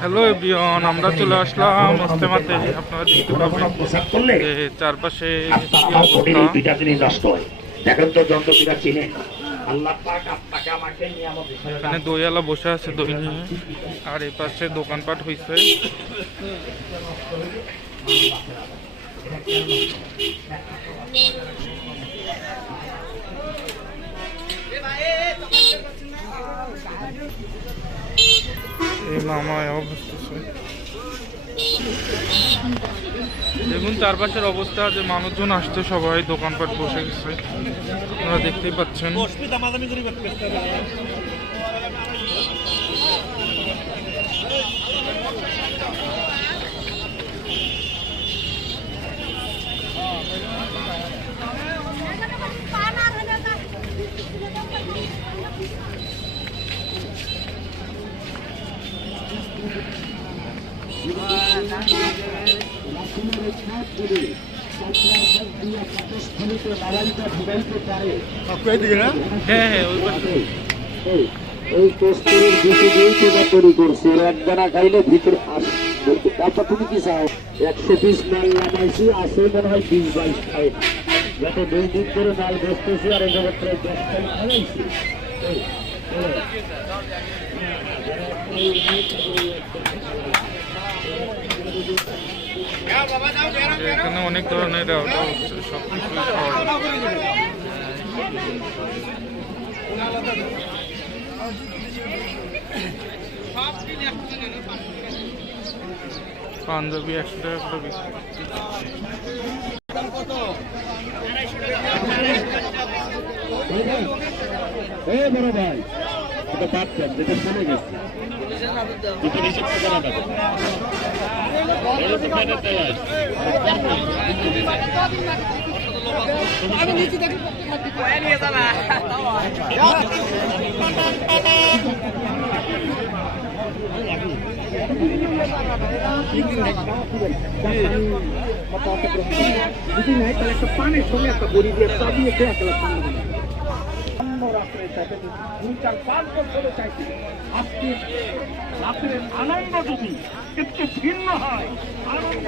Hello everyone, আমরা চলে আসলাম ইজতেমাতে। আপনারা দেখতে পাবেন যে চারপাশে দেখেন তো যন্ত্রটা চিনে আল্লাহ পাক আপনাকে আমাকে নিয়ামত হিসেবে এখানে দইওয়ালা বসে আছে দই নিয়ে, আর এই পাশে দোকানপাট হয়েছে। এই মামা অবস্থা দেখুন, চারপাশের অবস্থা যে মানুষজন আসছে, সবাই দোকানপাট বসে গেছে, আপনারা দেখতেই পাচ্ছেন। হ্যাঁ হ্যাঁ, ওই পাশে এই কস্তুরের বেশি দিয়ে কেনা তৈরি করছে একদানা খাইলে ভিতরে তারপর তুমি কি চাও 120 মাল নামাইছি আসে মনে হয় 20-22 খাই যত 2 দিন ধরে মাল বসতেছি আর এটা প্রায় 10 টাকা খাইছি। এখানে অনেক ধরনের হচ্ছে, সব কিছু পাঞ্জাবি 100 টাকা করে বিস্কুট। বড় ভাই এটা পাচ্ছেন যেটা চলে গেছে আমি নিচে দেখি নিয়ে যাবা একটা পানের সঙ্গে একটা বড়ি দিয়ে চাবিয়ে খেয়ে খেলা আজকে রাতের আনন্দ যদি একটু ভিন্ন হয়, আনন্দ